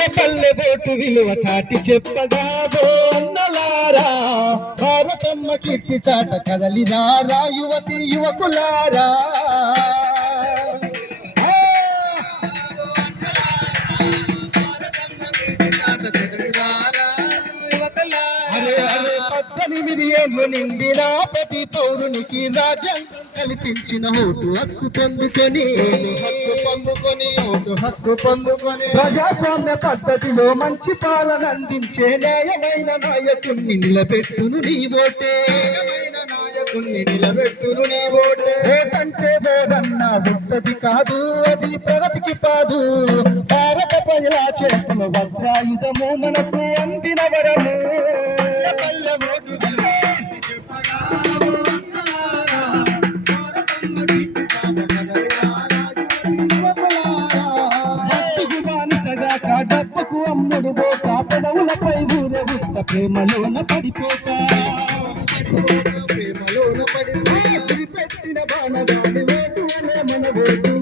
పల్లె పల్లె ఓటు విలువ చాటి చెప్పగా అన్నలారా భారతమ్మ కీర్తి చాట కదలిరారా యువతి యువకులారా అరే అరే 18 ఏళ్ళు నిండిన ప్రతి పౌరునికి రాజ్యాంగం కల్పించిన ఓటు హక్కు పొందుకొని ప్రజాస్వామ్య పద్ధతిలో మంచి పాలన అందించే న్యాయమైన నాయకుణ్ణి నిలబెట్టును నీ ఓటే ఏదంటే వేరన్న ఉత్తది కాదు అది ప్రగతికి పాదు భారత ప్రజల చేతుల వజ్రాయుధము మనకు అందిన వరము డబ్బకు అమ్ముడు పోక పెదవులపై ఊరే ఉత్త ప్రేమలోన పడిపోక పెట్టిన బాణగాని ఓటు అనే మన ఓటు